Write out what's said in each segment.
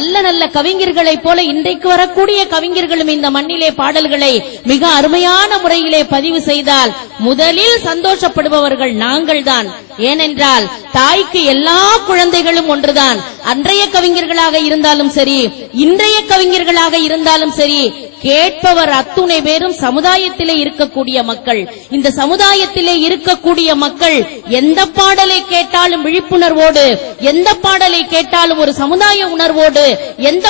நல்ல நல்ல கவிஞர்களை போல இன்றைக்கு வரக்கூடிய கவிஞர்களும் இந்த மண்ணிலே பாடல்களை மிக அருமையான முறையிலே பதிவு செய்தால் முதலில் சந்தோஷப்படுபவர்கள் நாங்கள் தான். ஏனென்றால் தாய்க்கு எல்லா குழந்தைகளும் ஒன்றுதான். அன்றைய கவிஞர்களாக இருந்தாலும் சரி, இன்றைய கவிஞர்களாக இருந்தாலும் சரி, கேட்பவர் அத்துணை பேரும் சமுதாயத்திலே இருக்கக்கூடிய மக்கள். இந்த சமுதாயத்திலே இருக்கக்கூடிய மக்கள் எந்த பாடலை கேட்டாலும் விழிப்புணர்வோடு, எந்த பாடலை கேட்டாலும் ஒரு சமுதாய உணர்வோடு, எந்த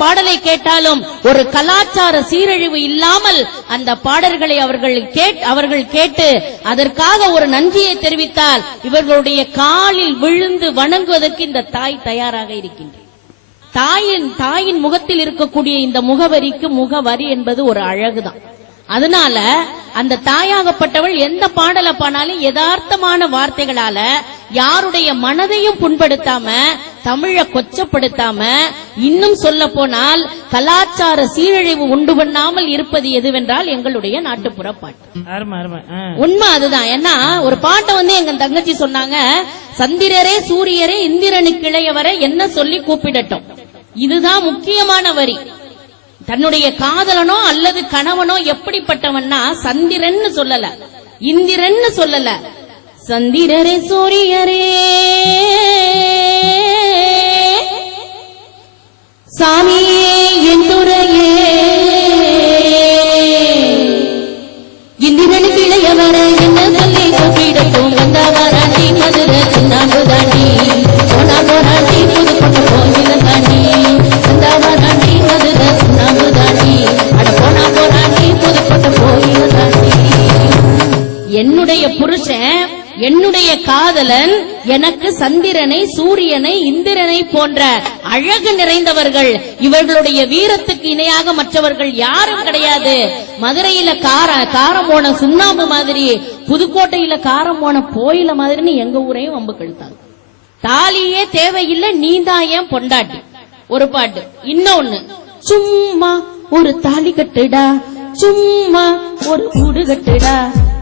பாடலை கேட்டாலும் ஒரு கலாச்சார சீரழிவு இல்லாமல் அந்த பாடல்களை அவர்கள் கேட்டு அதற்காக ஒரு நன்றியை தெரிவித்தால் இவர்களுடைய காலில் விழுந்து வணங்குவதற்கு இந்த தாய் தயாராக இருக்கின்றார். தாயின் முகத்தில் இருக்கக்கூடிய இந்த முகவரிக்கு முகவரி என்பது ஒரு அழகுதான். அதனால அந்த தாயாகப்பட்டவள் எந்த பாடலை பாடினாலும் யதார்த்தமான வார்த்தைகளால யாருடைய மனதையும் புண்படுத்தாம, தமிழை கொச்சப்படுத்தாம, இன்னும் சொல்ல போனால் கலாச்சார சீரழிவு உண்டு பண்ணாமல் இருப்பது எதுவென்றால் எங்களுடைய நாட்டுப்புற பாட்டு. உண்மை அதுதான். ஏன்னா ஒரு பாட்டை எங்க தங்கச்சி சொன்னாங்க, சந்திரரே சூரியரே இந்திரனுக்கு இளையவரை என்ன சொல்லி கூப்பிடட்டும். இதுதான் முக்கியமான வரி. தன்னுடைய காதலனோ அல்லது கணவனோ எப்படிப்பட்டவன்னா சந்திரன் சொல்லல, இந்திரன் சொல்லல, சந்திரரே சூரியரே சாமியே எந்துரையே இந்திரனுக்கு இளையவரை என்ன சொல்லி கூப்பிடட்டும். வந்தாவாராண்டி மதுரை சுண்ணாம்பு தாண்டி போனா போராண்டி புதுக்கோட்டை கோயில தாண்டி, வந்தாவாராண்டி மதுரை சுண்ணாம்பு தாண்டி அட போனா போராண்டி புதுக்கோட்டை கோயில தாண்டி. என்னுடைய புருஷன், என்னுடைய காதலன் எனக்கு சந்திரனை, சூரியனை, இந்திரனை போன்ற அழகு நிறைந்தவர்கள். இவர்களுடைய வீரத்துக்கு இணையாக மற்றவர்கள் யாரும் கிடையாது. மதுரையில காரம் போன சுண்ணாம்பு மாதிரி, புதுக்கோட்டையில காரம் போன கோயில மாதிரி எங்க ஊரையும் வம்பு கழுத்தாங்க. தாலியே தேவையில்லை, நீதான் ஏன் பொண்டாட்டி ஒரு பாட்டு. இன்னொன்னு, சும்மா ஒரு தாலி கட்டுடா, சும்மா ஒரு கூடு கட்டுடா,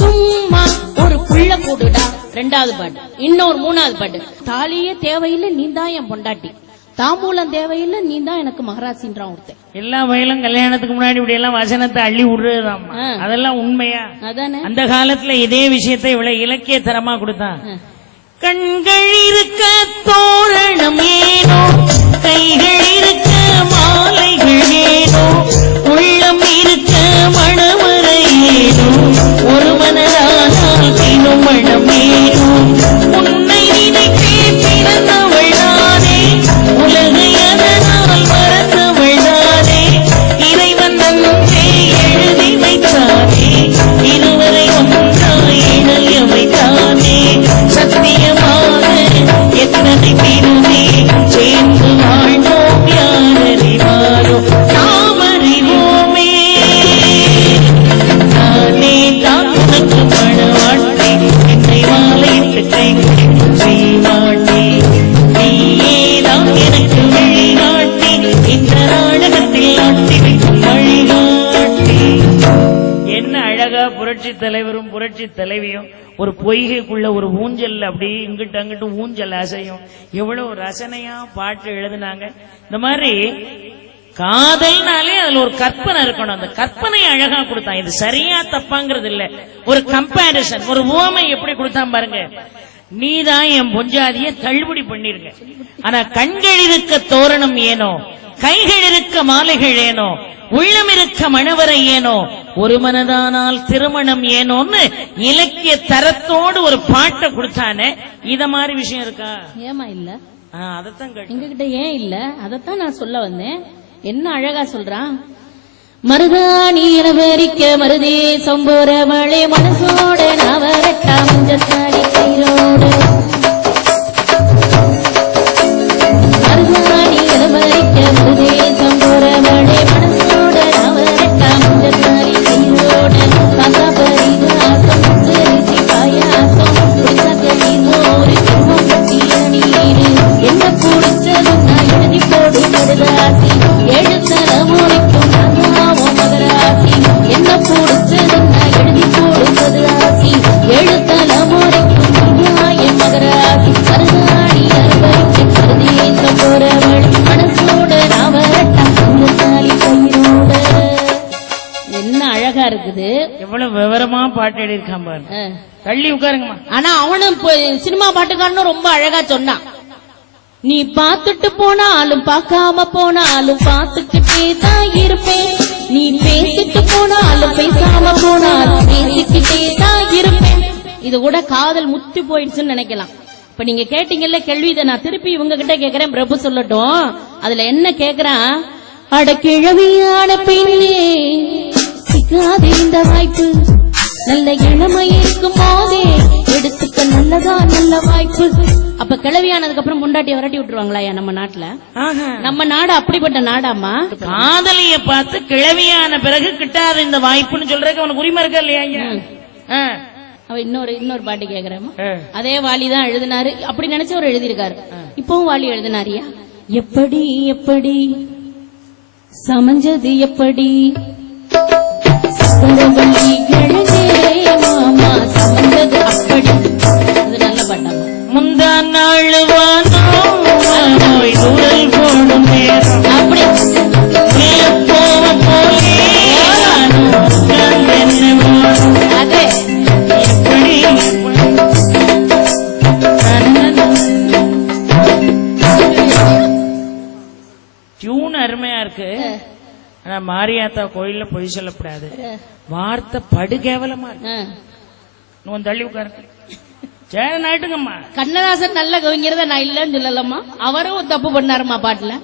சும்மா ஒரு புள்ள கூடுடா ரெண்டாவது பாட்டு. இன்னொரு மூணாவது பாட்டு, தாலியே தேவையில்லை, நீதான் என் பொண்டாட்டி, தாம்பூலம் தேவையில்லை, நீதான் எனக்கு மகராசின்றான் ஒருத்தன். எல்லா வயலும் கல்யாணத்துக்கு முன்னாடி இப்படி எல்லாம் வசனத்தை அள்ளி விடுறதுதான். அதெல்லாம் உண்மையா? அதானே. அந்த காலத்துல இதே விஷயத்தை இவ்வளவு இலக்கிய தரமா கொடுத்தான். கண்கள் இருக்க தோரணம் ஏனோ, கைகள் இருக்க மாலைகள் ஏனோ, உள்ளம் இருக்க மணமரை ஏனோ, ஒரு மனதானால் திருமணம் ஏனோ, உன்னை நினைத்தே பிறந்தவள் தானே, உலகை அதனால் மறந்தவள் தானே, இறைவன் நன்றே எழுதி வைத்தானே, இருவரை ஒன்றாய் இணைய வைத்தானே, சத்தியமாக எத்தனை திருமே சேர்ந்து வாழ்ந்தோம் யாரறிவாரோ, நாம் அறிவோமே. நானே தான் உனக்கு மணவாட்டி, என்னை மாலையிட்டு கைக்கு செய்வாட்டி, நீயேதான் எனக்கு வழிகாட்டி, இந்த நாடகத்தில் ஆட்டி வைக்கும் வழிகாட்டி. என்ன அழகா புரட்சி தலைவரும் புரட்சி தலைவியும் ஒரு பொய்கைக்குள்ள ஒரு ஊஞ்சல் அப்படியே இங்கிட்டு அங்கிட்டு ஊஞ்சல் அசையும். எவ்வளவு ரசனையா பாட்டு எழுதுனாங்க. இந்த மாதிரி காதல்னாலே அதுல ஒரு கற்பனை இருக்கணும். அந்த கற்பனை அழகா கொடுத்தான். இது சரியா தப்பாங்கிறது இல்ல, ஒரு கம்பேரிசன், ஒரு உவமை எப்படி கொடுத்தான் பாருங்க. நீதான் என் பொஞ்சாதிய தள்ளுபடி பண்ணிருக்க, ஆனா கண்கள் இருக்க தோரணம் ஏனோ, கைகள் இருக்க மாலைகள் ஏனோ, உள்ளம் இருக்க மணவரை ஏனோ, ஒரு மனதானால் திருமணம் ஏனோன்னு இலக்கிய தரத்தோடு ஒரு பாட்டை கொடுத்தானே. இத மாதிரி விஷயம் இருக்கா? ஏமா இல்ல? அதத்தான் எங்ககிட்ட ஏன் இல்ல, அதத்தான் நான் சொல்ல வந்தேன். என்ன அழகா சொல்றான். மருதாணி இரவரிக்க மருதே சம்போர மழை மனசோட நவரட்டா மஞ்சத்தாடி கயிரோடு, மருதாணி இரவரிக்க மருதே சம்போர மழை மனசோட நவரட்டா மஞ்சத்தாடி கயிரோடு, கசபரிது ஆசம் முச்சரிசி பாயாசம் குடிசகரிதோரு குடும்பம் பட்டி அணியீடு, என்ன குடிச்சதும் நான் எழுதி போடு மருதாசி, ஏழு தலைமுறைக்கும் நாங்காவும் மகராசி, என்ன குடிச்சதும் நான் எழுதி போடு மருதாசி, ஏழு தலைமுறைக்கும் அழகா இருக்குது. எவ்வளவு விவரமா பாட்டு எழுதியிருக்கான் பாருங்க. தள்ளி உட்காருங்கம்மா. ஆனா அவனும் சினிமா பாட்டுக்காரனும் ரொம்ப அழகா சொன்னான். நீ பாத்துட்டு போனாலும் பார்க்காம போனாலும் பார்த்துக்கிட்டே தான் இருப்பேன், நீ பேசிட்டு போனாலும் பேசாம போனாலும் பேசிக்கிட்டே தான் இருப்பேன். இது கூட காதல் முத்தி போயிடுச்சுன்னு நினைக்கலாம். இப்ப நீங்க கேட்டீங்கல்ல கேள்வி, இதை நான் திருப்பி இவங்க கிட்ட கேக்குறேன், பிரபு சொல்லட்டும். அதுல என்ன கேக்குறான், அட கிழவியான பெண்ணே சிக்காது இந்த வாய்ப்பு, நல்ல இளமை இருக்கும் போதே எடுத்துக்க நல்லதா நல்ல வாய்ப்பு. அப்ப கிழவியானதுக்கு அப்புறம் முண்டாட்டிய விரட்டி விட்டுருவாங்களா நம்ம நாட்டுல? நம்ம நாடு அப்படிப்பட்ட நாடாமா? காதலிய பார்த்து கிழவியான பிறகு கிட்டாத இந்த வாய்ப்புன்னு சொல்றதுக்கு அவனுக்கு உரிமை இருக்கா இல்லையா? அவ இன்னொரு பாட்டு கேக்குறேன். அதே வாலிதான் எழுதினாரு, அப்படி நினைச்சவர் எழுதியிருக்காரு. இப்பவும் வாலி எழுதினாரியா, எப்படி எப்படி சமஞ்சது எப்படி மாமா சமஞ்சது அப்படி. அது நல்ல பாட்டாமா. முந்தா நாள் போடும் நேரம் அப்படி அதே டியூன் அருமையா இருக்கு. ஆனா மாரியாத்தா கோயில்ல பொய் சொல்லப்படாது, வார்த்தை படு கேவலமா இருக்கு. தள்ளி உட்காருங்க. சரி நாட்டுங்கம்மா. கண்ணதாசன் நல்ல கவிஞர் நான் இல்லன்னு சொல்லலாமா, அவரும் தப்பு பண்ணாருமா பாட்டுல.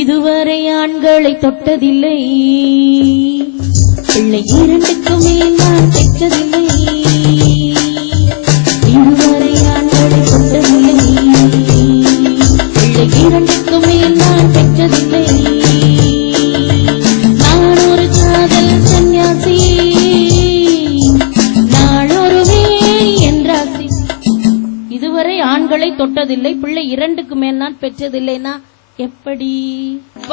இதுவரை ஆண்களை தொட்டதில்லை, பிள்ளை இரண்டுக்குமே நான் பெற்றதில்லை, இதுவரை ஆண்களை தொட்டதில்லை, பிள்ளை இரண்டுக்குமே நான் பெற்றதில்லை, நான் ஒரு காதல் சன்னியாசி, நாளொரு வேணி என்றாசி. இதுவரை ஆண்களை தொட்டதில்லை, பிள்ளை இரண்டுக்கு மேல் நான் பெற்றதில்லைனா எப்படி?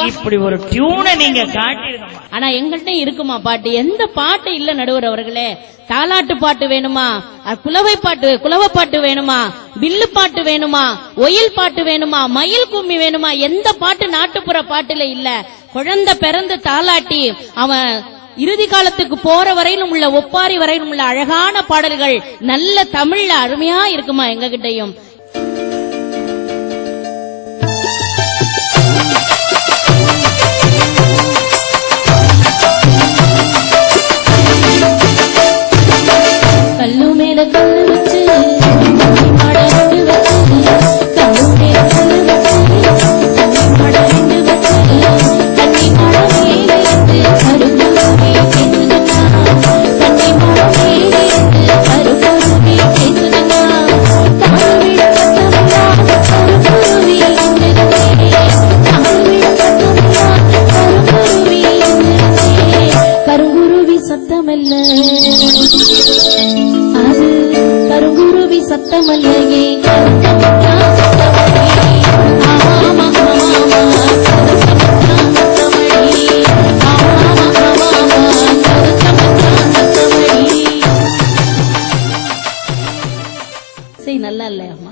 இப்படி ஒரு டியூனை நீங்க காட்டிருக்கமா? ஆனா எங்கள்கிட்ட இருக்குமா பாட்டு? எந்த பாட்டு இல்ல நடுவர் அவர்களே. தாலாட்டு பாட்டு வேணுமா, குலவை பாட்டு வேணுமா, வில்லு பாட்டு வேணுமா, ஒயில் பாட்டு வேணுமா, மயில் கும்மி வேணுமா? எந்த பாட்டு நாட்டுப்புற பாட்டுல இல்ல? குழந்தை பிறந்து தாலாட்டி அவன் இறுதி காலத்துக்கு போற வரையிலும் உள்ள ஒப்பாரி வரையிலும் உள்ள அழகான பாடல்கள் நல்ல தமிழ்ல அருமையா இருக்குமா எங்க கிட்டையும். கல்லு மேல கல்லு வச்சு மாட ரெண்டு வச்சு, கல்லு மேல கல்லு வச்சு மாட ரெண்டு வச்சு, தண்ணி மாட மேலே கருப்புருவி பேசுதுன்னா, தண்ணி மாட மேலே கருப்புருவி பேசுதுன்னா, தாழ்விட பட்டமில்லா கருப்புருவி எங்கிருந்தே, தாழ்விட பட்டமில்லா கருப்புருவி எங்கிருந்தே, கருங்குருவி சத்தமல்ல அது கருங்குருவி சத்தமல்லையே, நல்லா இல்லையாமா?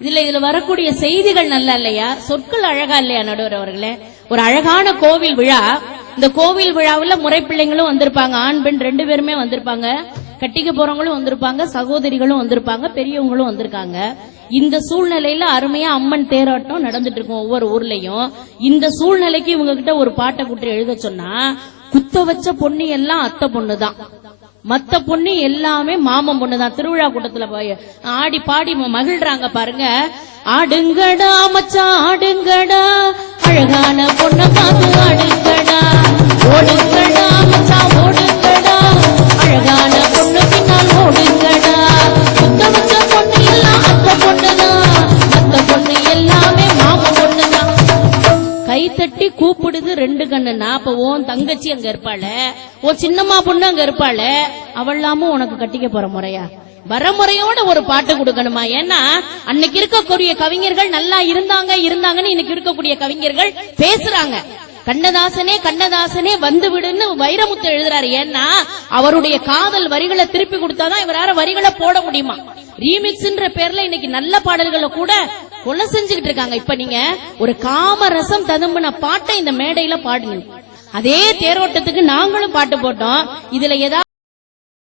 இதுல வரக்கூடிய செய்திகள் நல்லா இல்லையா? சொற்கள் அழகா இல்லையா நடுவர் அவர்களே? ஒரு அழகான கோவில் விழா, இந்த கோவில் விழாவுல முறை பிள்ளைங்களும் வந்திருப்பாங்க, ஆண் பெண் 2 பேருமே வந்திருப்பாங்க, கட்டிக்க போறவங்களும் வந்திருப்பாங்க, சகோதரிகளும் வந்திருப்பாங்க, பெரியவங்களும் வந்திருக்காங்க. இந்த சூழ்நிலையில அருமையா அம்மன் தேரோட்டம் நடந்துட்டு இருக்கும் ஒவ்வொரு ஊர்லயும். இந்த சூழ்நிலைக்கு இவங்க கிட்ட ஒரு பாட்டை கூட்டி எழுத சொன்னா, குத்த வச்ச பொண்ணு எல்லாம் அத்தை பொண்ணுதான், மத்த பொண்ணு எல்லாமே மாமன் பொண்ணுதான். திருவிழா கூட்டத்துல போய் ஆடி பாடி மகிழ்றாங்க பாருங்க. ஆடுங்கடா மச்சான் ஆடுங்கடா, அழகான பொண்ண பார்த்து ஆடுங்கடா, ஓடுங்கடா மச்சான் ஓடுங்கடா, அழகான பொண்ணு பின்னால் ஓடுங்கடா, குத்த வச்ச பொண்ணு எல்லாம் அத்தை பொண்ணுதான், மத்த பொண்ணு எல்லாமே மாமன் பொண்ணுதான். கை தட்டி கூப்பிடுது 2 கண்ணுனா, அப்ப உன் தங்கச்சி அங்க இருப்பாள, உன் சின்னம்மா பொண்ணு அங்க இருப்பாள, அவளாமும் உனக்கு கட்டிக்க போற முறையா? வரமுறையோட ஒரு பாட்டு கொடுக்கணுமா? ஏன்னா அன்னைக்கு இருக்கக்கூடிய கவிஞர்கள் நல்லா இருந்தாங்கன்னு இன்னைக்கு இருக்கக்கூடிய கவிஞர்கள் பேசுறாங்க. கண்ணதாசனே வந்து விடுன்னு வைரமுத்து எழுதுறாரு. ஏன்னா அவருடைய காதல் வரிகளை திருப்பி கொடுத்தாதான் இவரார வரிகளை போட முடியுமா? ரீமிக்ஸ்ன்ற பேர்ல இன்னைக்கு நல்ல பாடல்களை கூட கொலை செஞ்சுக்கிட்டு இருக்காங்க. இப்ப நீங்க ஒரு காம ரசம் ததும்புன பாட்டை இந்த மேடையில பாடுங்க, அதே தேரோட்டத்துக்கு நாங்களும் பாட்டு போட்டோம். இதுல ஏதாவது